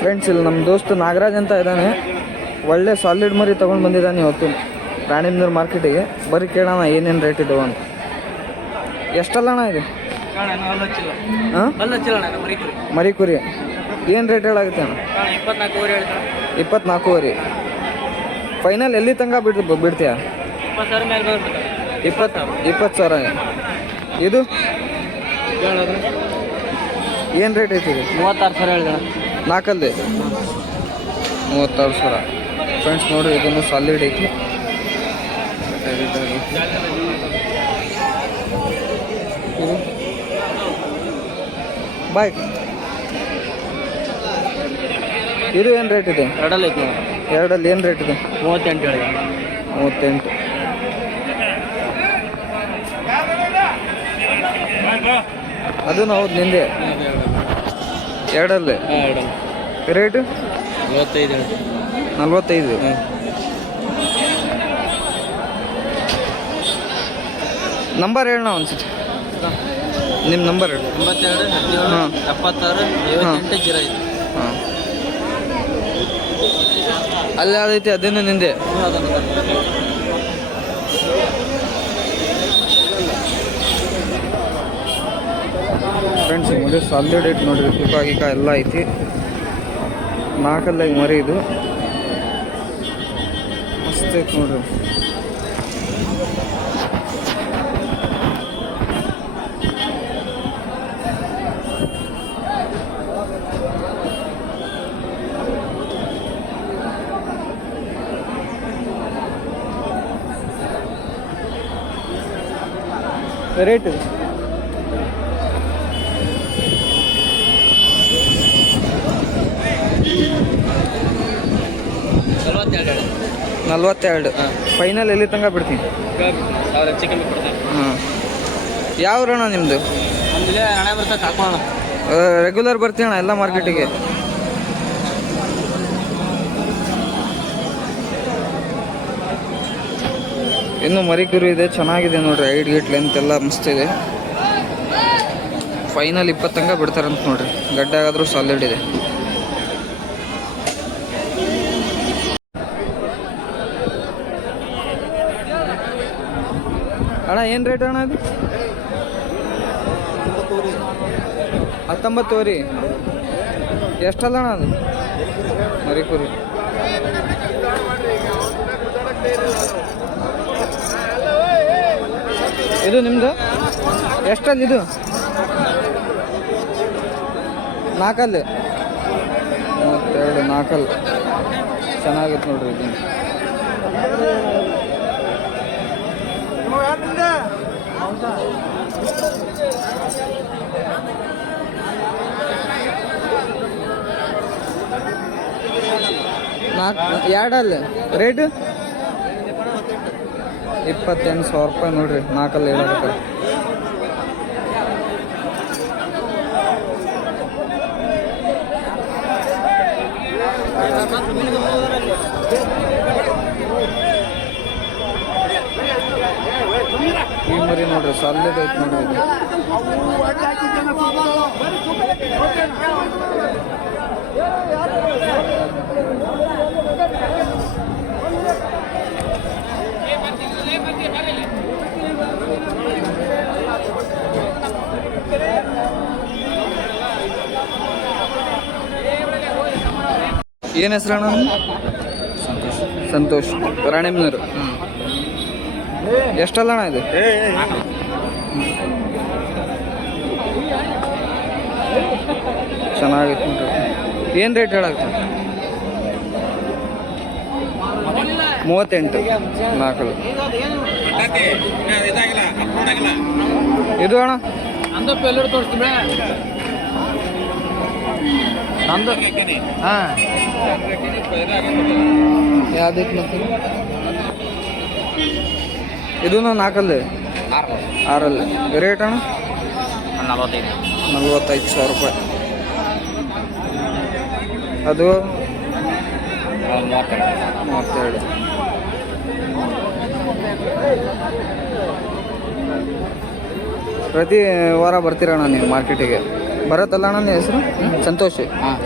Friends, ಇಲ್ಲಿ ನಮ್ಮ ದೋಸ್ತ ನಾಗರಾಜ್ ಅಂತ ಇದ್ದಾನೆ. ಒಳ್ಳೆ ಸಾಲಿಡ್ ಮರಿ ತೊಗೊಂಡು ಬಂದಿದ್ದಾನೆ ಇವತ್ತು ರಾಣಿಬೆನ್ನೂರು ಮಾರ್ಕೆಟಿಗೆ. ಬರೀ ಕೇಳೋಣ ಏನೇನು ರೇಟ್ ಇದಾವೆ ಅಂತ. ಎಷ್ಟಲ್ಲ ಅಣ್ಣ ಇದು? ಹಾಂ, ಮರಿ ಕುರಿ ಏನು ರೇಟ್ ಹೇಳಾಗುತ್ತೆ ಅಣ್ಣ? 24,000. ಫೈನಲ್ ಎಲ್ಲಿ ತನಕ ಬಿಡ್ತೀಯಾ? 20,000. ಇದು ಏನು ರೇಟ್ ಐತಿ? 36,000 ಹೇಳಿದ. 4 36,000. ಫ್ರೆಂಡ್ಸ್ ನೋಡಿರಿ, ಇದನ್ನು ಸಾಲಿಡ್ ಐತಿ. ಬಾಯ್, ಇದು ಏನು ರೇಟ್ ಇದೆ? ಎರಡಲ್ಲಿ ಏನು ರೇಟ್ ಇದೆ? 38 ಹೇಳಿ. 38. ಅದು ಹೌದು, ನಿಂದೆ ಎರಡಲ್ಲೇ ರೇಟು 45. ನಂಬರ್ ಹೇಳೋಣ ಒಂದ್ಸತಿ, ನಿಮ್ಮ ನಂಬರ್ ಹೇಳಿ. 82 17 76 78 05. ಹಾಂ, ಅಲ್ಲಿ ಯಾವ್ದೈತಿ ಅದೇನು ನಿಂದೆ? ಫ್ರೆಂಡ್ಸ್, ಮರಿ ಸಾಲಿಡ್ ಐತಿ ನೋಡಿರಿ. ತೂಕ ಗೀಕ ಎಲ್ಲ ಐತಿ. 4 ಮರಿ ಇದು ಮಸ್ತ್ ಐತಿ ನೋಡ್ರಿ. ರೇಟ್ 42. ಫೈನಲ್ ಎಲ್ಲಿ ತನಕ ಬಿಡ್ತೀನಿ? ಹಾಂ, ಯಾವ ಅಣ್ಣ ನಿಮ್ಮದು? ರೆಗ್ಯುಲರ್ ಬರ್ತೀಯಣ್ಣ ಎಲ್ಲ ಮಾರ್ಕೆಟಿಗೆ? ಇನ್ನೂ ಮರಿಕುರಿ ಇದೆ, ಚೆನ್ನಾಗಿದೆ ನೋಡ್ರಿ. ಹೈಟ್ ಗೀಟ್ ಲೆಂತ್ ಎಲ್ಲ ಮಸ್ತ್ ಇದೆ. ಫೈನಲ್ 20 ತನಕ ಬಿಡ್ತಾರಂತ ನೋಡ್ರಿ. ಗಡ್ಡೆ ಆಗಾದರೂ ಸಾಲಿಡ್ ಇದೆ. ಅಣ್ಣ ಏನು ರೇಟ್ ಅಣ್ಣ ಅದು? 19,000. ಎಷ್ಟಲ್ಲ ಅಣ್ಣ ಅದು ಮರಿಕುರಿ? ಇದು ನಿಮ್ಮದು ಎಷ್ಟಲ್ಲಿ? ಇದು 4. 32. 4 ಚೆನ್ನಾಗಿತ್ತು ನೋಡ್ರಿ. ಇದು ಎರಡಲ್ಲಿ ರೇಟ್ 28,000 ರೂಪಾಯಿ ನೋಡ್ರಿ. 4 ಹೇಳಕ್ಕೆ. ಈ ಮರಿ ನೋಡ್ರಿ ಸಾಲಿಡ್ ಐತೆ ನೋಡ್ರಿ. ಏನು ಹೆಸರಣ್ಣ? ಸಂತೋಷ್, ರಾಣಿಬೆನ್ನೂರು. ಎಷ್ಟಲ್ಲ ಅಣ್ಣ ಇದು? ಚೆನ್ನಾಗಿತ್ತು ನೋಡ್ರಿ. ಏನು ರೇಟ್ ಹೇಳಕ್ಕೆ? 38. 4. ಇದು ಅಣ್ಣ ನಮ್ದು ಹಾಂ ಯಾವ್ದೈತೆ ಮತ್ತೆ ಇದೂ ನಾಲ್ಕಲ್ಲಿ ಆರಲ್ಲಿ ರೇಟ್ ಅಣ್ಣ 45,000 ರೂಪಾಯಿ. ಅದು 32. ಪ್ರತಿ ವಾರ ಬರ್ತೀರಣ್ಣ ನೀವು ಮಾರ್ಕೆಟಿಗೆ? ಬರತ್ತಲ್ಲ ಅಣ್ಣ ನಿಮ್ಮ ಹೆಸರು? ಸಂತೋಷ್. ಹಾಂ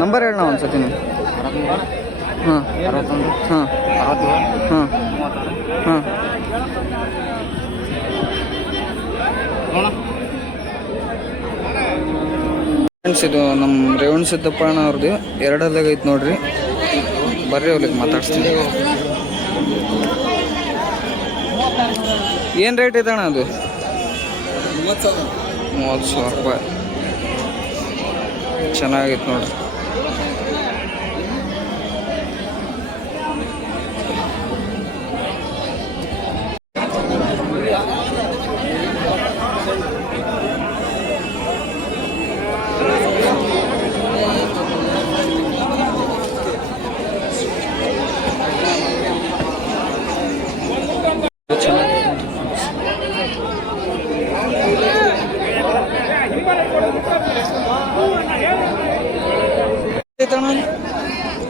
ನಂಬರ್ ಹೇಳಣ್ಣ ಒಂದು ಸತಿ ನೀವು. 63 ಹಾಂ 61 ಹಾಂ 67 ಹಾಂ 32 ಹಾಂ. ಫ್ರೆಂಡ್ಸ್, ಇದು ನಮ್ಮ ರೇವಣ ಸಿದ್ದಪ್ಪ ಅಣ್ಣ ಅವ್ರದ್ದು ಎರಡಲ್ಲಾಗ ಐತೆ ನೋಡ್ರಿ. ಬರ್ರಿ ಅವ್ರಿಗೆ ಮಾತಾಡ್ಸ್ತೀನಿ. ಏನು ರೇಟ್ ಇದೆ ಅಣ್ಣ ಅದು? 30,000 ರೂಪಾಯಿ. ಚೆನ್ನಾಗೈತೆ ನೋಡ್ರಿ.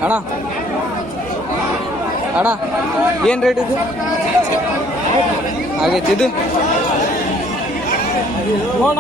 ಅಣ್ಣ ಅಣ್ಣ ಏನು ರೇಟ್ ಇದು? ಆಗೈತಿ ಇದು ನೋಡ